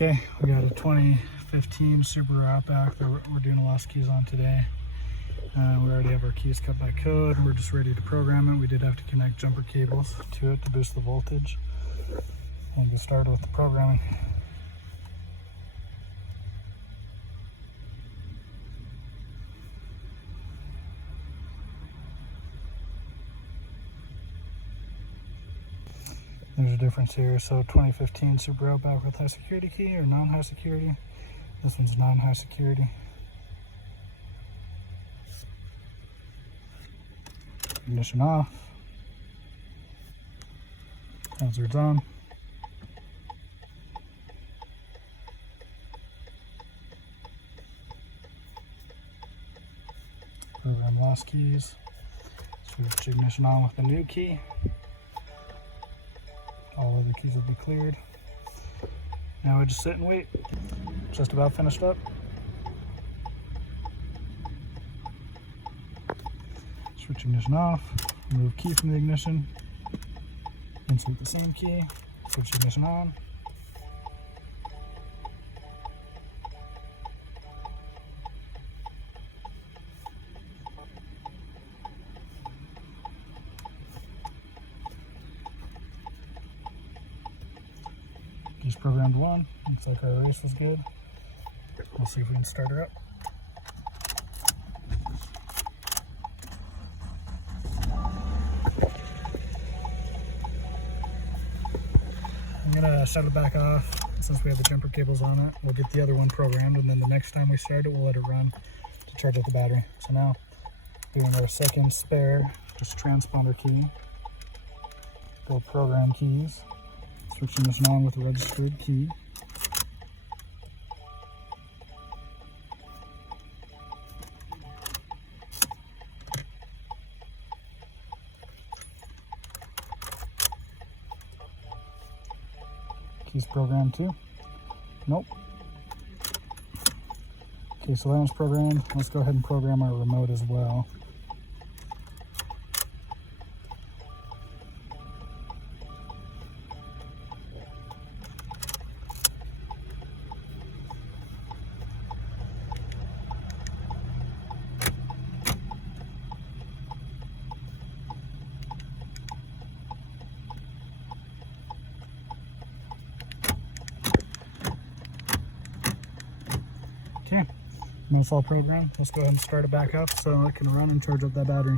Okay, we got a 2015 Subaru Outback that we're doing a lost keys on today. We already have our keys cut by code. We're just ready to program it. We did have to connect jumper cables to it to boost the voltage. We'll get started with the programming. There's a difference here. So 2015 Subaru Outback with high security key or non-high security. This one's non-high security. Ignition off. Hazards on. Program lost keys. Switch ignition on with the new key. All other keys will be cleared. Now we just sit and wait. Just about finished up. Switch ignition off. Remove key from the ignition. Insert the same key. Switch ignition on. Keys programmed one. Looks like our race was good. We'll see if we can start her up. I'm gonna shut it back off since we have the jumper cables on it. We'll get the other one programmed, and then the next time we start it, we'll let it run to charge up the battery. So now, doing our second spare, just transponder key. Go program keys. Switching this on with a registered key. Keys programmed too? Nope. Okay, so that one's programmed. Let's go ahead and program our remote as well. Okay, now it's all programmed. Let's go ahead and start it back up so it can run and charge up that battery.